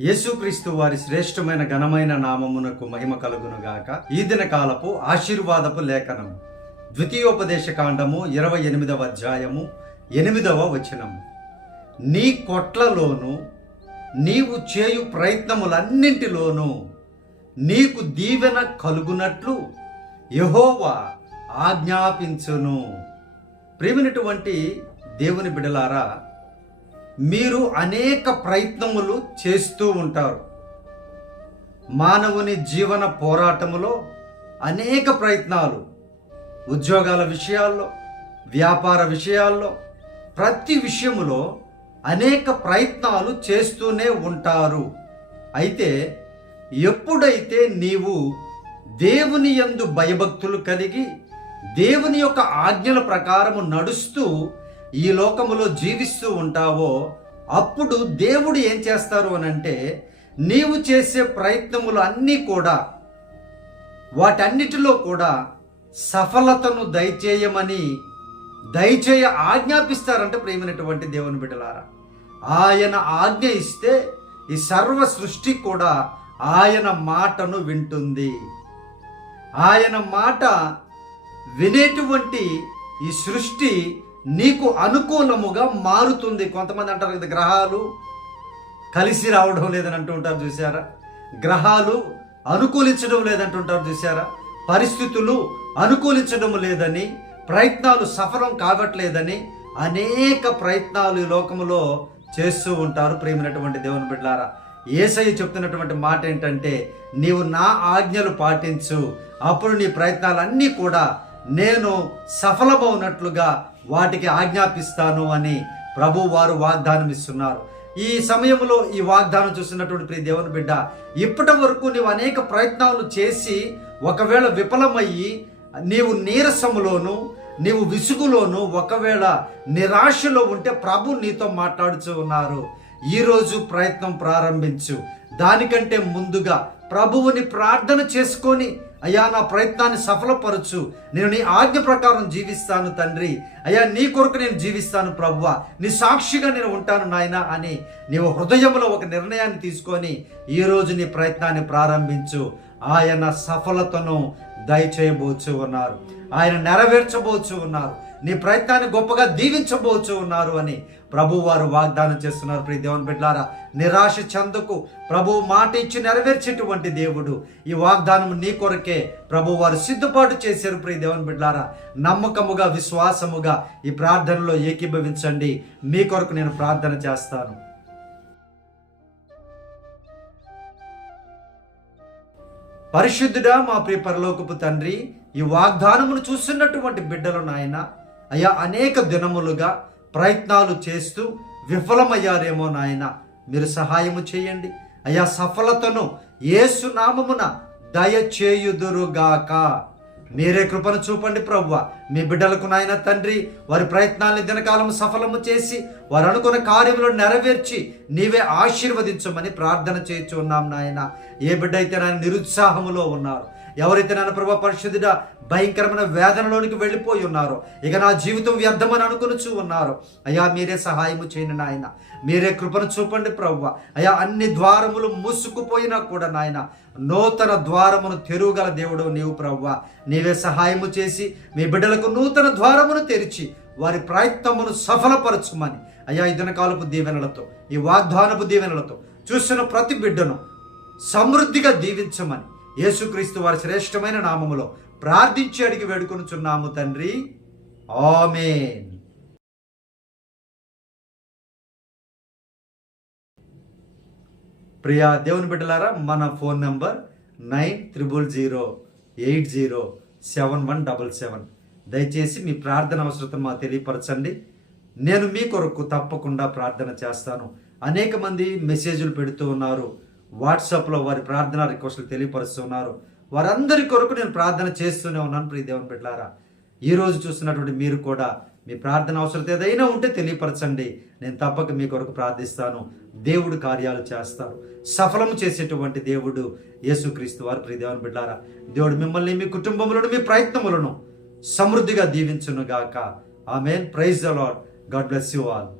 యేసుక్రీస్తు వారి శ్రేష్టమైన ఘనమైన నామమునకు మహిమ కలుగునుగాక. ఈ దిన కాలపు ఆశీర్వాదపు లేఖనం. ద్వితీయోపదేశ కాండము ఇరవై ఎనిమిదవ అధ్యాయము ఎనిమిదవ వచనము. నీ కొట్లలోను నీవు చేయు ప్రయత్నములన్నింటిలోనూ నీకు దీవెన కలుగునట్లు యహోవా ఆజ్ఞాపించును. ప్రేమినటువంటి దేవుని బిడలారా మీరు అనేక ప్రయత్నములు చేస్తూ ఉంటారు. మానవుని జీవన పోరాటములో అనేక ప్రయత్నాలు ఉద్యోగాల విషయాల్లో వ్యాపార విషయాల్లో ప్రతి విషయములో అనేక ప్రయత్నాలు చేస్తూనే ఉంటారు. అయితే ఎప్పుడైతే నీవు దేవుని యందు భయభక్తులు కలిగి దేవుని యొక్క ఆజ్ఞల ప్రకారము నడుస్తూ ఈ లోకములో జీవిస్తూ ఉంటావో అప్పుడు దేవుడు ఏం చేస్తారు అని అంటే నీవు చేసే ప్రయత్నములు అన్నీ కూడా వాటన్నిటిలో కూడా సఫలతను దయచేయమని దయచేయ ఆజ్ఞాపిస్తారంటే ప్రేమైనటువంటి దేవుని బిడ్డలారా. ఆయన ఆజ్ఞ ఇస్తే ఈ సర్వ సృష్టి కూడా ఆయన మాటను వింటుంది. ఆయన మాట వినేటువంటి ఈ సృష్టి నీకు అనుకూలముగా మారుతుంది. కొంతమంది అంటారు కదా గ్రహాలు కలిసి రావడం లేదని అంటుంటారు చూసారా గ్రహాలు అనుకూలించడం లేదంటుంటారు చూసారా పరిస్థితులు అనుకూలించడం లేదని ప్రయత్నాలు సఫలం కావట్లేదని అనేక ప్రయత్నాలు ఈ లోకములో చేస్తూ ఉంటారు ప్రేమైనటువంటి దేవుని బిడ్డారా ఏసయ్య చెప్తున్నటువంటి మాట ఏంటంటే నీవు నా ఆజ్ఞలు పాటించు అప్పుడు నీ ప్రయత్నాలన్నీ కూడా నేను సఫలమవునట్లుగా వాటికి ఆజ్ఞాపిస్తాను అని ప్రభు వారు వాగ్దానం ఇస్తున్నారు ఈ సమయంలో ఈ వాగ్దానం చూసినటువంటి ప్రియ దేవుని బిడ్డ ఇప్పటి వరకు నీవు అనేక ప్రయత్నాలు చేసి ఒకవేళ విఫలమయ్యి నీవు నీరసములోను నీవు విసుగులోను ఒకవేళ నిరాశలో ఉంటే ప్రభు నీతో మాట్లాడుతూ ఉన్నారు. ఈరోజు ప్రయత్నం ప్రారంభించు. దానికంటే ముందుగా ప్రభువుని ప్రార్థన చేసుకొని అయ్యా నా ప్రయత్నాన్ని సఫలపరచు. నేను నీ ఆజ్ఞ ప్రకారం జీవిస్తాను తండ్రి. అయ్యా నీ కొరకు నేను జీవిస్తాను ప్రభువ. నీ సాక్షిగా నేను ఉంటాను నాయన అని నీవు హృదయంలో ఒక నిర్ణయాన్ని తీసుకొని ఈరోజు నీ ప్రయత్నాన్ని ప్రారంభించు. ఆయన సఫలతను దయచేయబోచు ఉన్నారు ఆయన నెరవేర్చబోచు ఉన్నారు. నీ ప్రయత్నాన్ని గొప్పగా దీవించబోచు ఉన్నారు అని ప్రభు వారు వాగ్దానం చేస్తున్నారు. ప్రియ దేవుని బిడ్డారా నిరాశ చెందకు ప్రభు మాట ఇచ్చి నెరవేర్చేటువంటి దేవుడు ఈ వాగ్దానం నీ కొరకే ప్రభు వారు సిద్ధపాటు చేశారు. ప్రియ దేవుని బిడ్డారా నమ్మకముగా విశ్వాసముగా ఈ ప్రార్థనలో ఏకీభవించండి. మీ కొరకు నేను ప్రార్థన చేస్తాను. పరిశుద్ధుడా మా ప్రియ పరలోకపు తండ్రి ఈ వాగ్దానమును చూస్తున్నటువంటి బిడ్డలు నాయన అయ్యా అనేక దినములుగా ప్రయత్నాలు చేస్తూ విఫలమయ్యారేమో నాయన మీరు సహాయము చేయండి. అయ్యా సఫలతను ఏసునామమున దయచేయుదురుగాక. మీరే కృపను చూపండి ప్రవ్వ మీ బిడ్డలకు నాయన తండ్రి వారి ప్రయత్నాల్ని దినకాలం సఫలము చేసి వారు అనుకున్న కార్యములను నెరవేర్చి నీవే ఆశీర్వదించమని ప్రార్థన చేయొచ్చు ఉన్నాం నాయన. ఏ బిడ్డ అయితే నాయన నిరుత్సాహములో ఉన్నారు ఎవరైతే నాన్న ప్రభా పరిశుద్ధుడ భయంకరమైన వేదనలోనికి వెళ్ళిపోయి ఉన్నారో ఇక నా జీవితం వ్యర్థమని అనుకునుచు ఉన్నారు అయ్యా మీరే సహాయము చేయండి నాయన. మీరే కృపను చూపండి ప్రవ్వ. అయ్యా అన్ని ద్వారములు మూసుకుపోయినా కూడా నాయన నూతన ద్వారమును తెరువుగల దేవుడు నీవు ప్రవ్వ. నీవే సహాయము చేసి మీ బిడ్డలకు నూతన ద్వారమును తెరిచి వారి ప్రయత్నమును సఫలపరచుమని. అయ్యా ఈ దినకాలపు దీవెనలతో ఈ వాగ్దానపు దీవెనలతో చూసిన ప్రతి బిడ్డను సమృద్ధిగా దీవించమని. యేసుక్రీస్తు వారి శ్రేష్టమైన నామములో ప్రార్థించి అడిగి వేడుకొనుచున్నాము తండ్రి. ఆమెన్. ప్రియా దేవుని బిడ్డలారా మన phone number nine triple zero eight zero seven one double seven. దయచేసి మీ ప్రార్థన అవసరతను మాకు తెలియపరచండి. నేను మీ కొరకు తప్పకుండా ప్రార్థన చేస్తాను. అనేక మంది మెసేజ్లు పెడుతూ ఉన్నారు. వాట్సాప్లో వారి ప్రార్థన రిక్వెస్ట్లు తెలియపరుస్తున్నారు. వారందరి కొరకు నేను ప్రార్థన చేస్తూనే ఉన్నాను ప్రియ దేవుని పెట్టారా ఈరోజు చూస్తున్నటువంటి మీరు కూడా మీ ప్రార్థన అవసరం ఏదైనా ఉంటే తెలియపరచండి. నేను తప్పక మీ కొరకు ప్రార్థిస్తాను. దేవుడు కార్యాలు చేస్తారు. సఫలము చేసేటువంటి దేవుడు యేసుక్రీస్తు వారు ప్రియదేవన్ బిడ్డారా దేవుడు మిమ్మల్ని మీ కుటుంబములను మీ ప్రయత్నములను సమృద్ధిగా దీవించును గాక amen. Praise the Lord God bless you all.